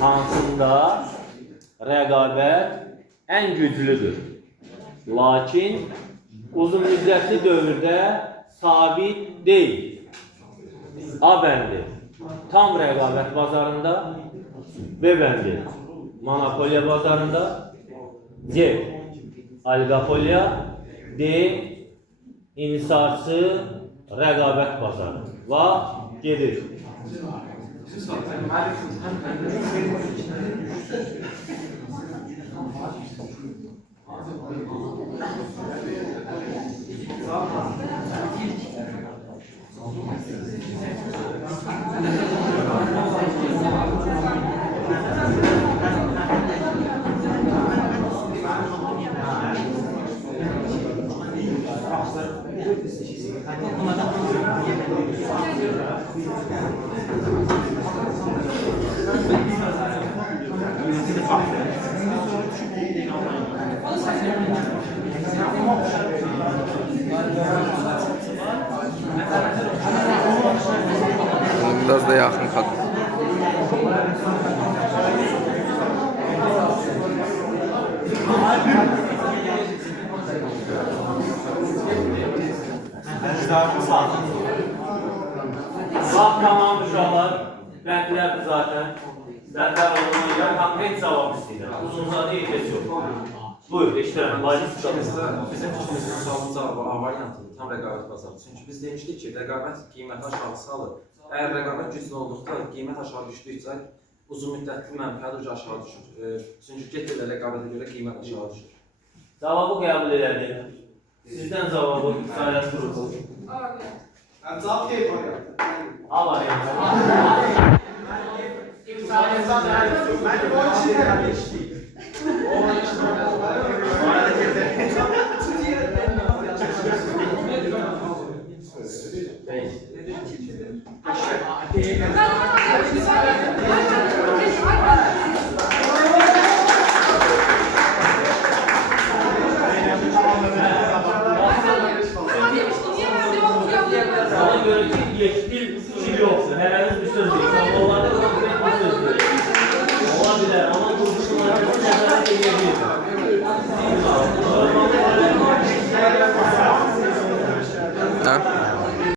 hansında rəqabət ən güclüdür. Lakin uzun müddətli dövrdə sabit deyil. A bəndi tam rəqabət bazarında, B bəndi monopoliya bazarında, C oligopoliya, D inhisarçı rəqabət bazarı. Va gedir. Biraz da yakın kalın. Vaxt tamam uşaqlar. Bəndlərdir zaten. Bəndlər olduğuna görə konkret cavab istəyirəm. Uzun-uzadı ehtiyac yox. Buyur, eşitirəm. Bizim fikrimizin sualın cavabı A variantıdır, tam rəqabət bazarı. Çünki biz demişdik ki, rəqabət qiyməti aşağı salır. Əgər rəqabət güclü olduqda, qiymət aşağı düşdükcə, uzun müddətli mənfəət aşağı düşür. Çünki get-gedə rəqabətə görə qiymət aşağı düşür. Cavabı qəbul edəlim. Sizdən cavabı sayət qrupu. Cavab deyil variantı. A variantı. Mənim o için tərəfi işləyir.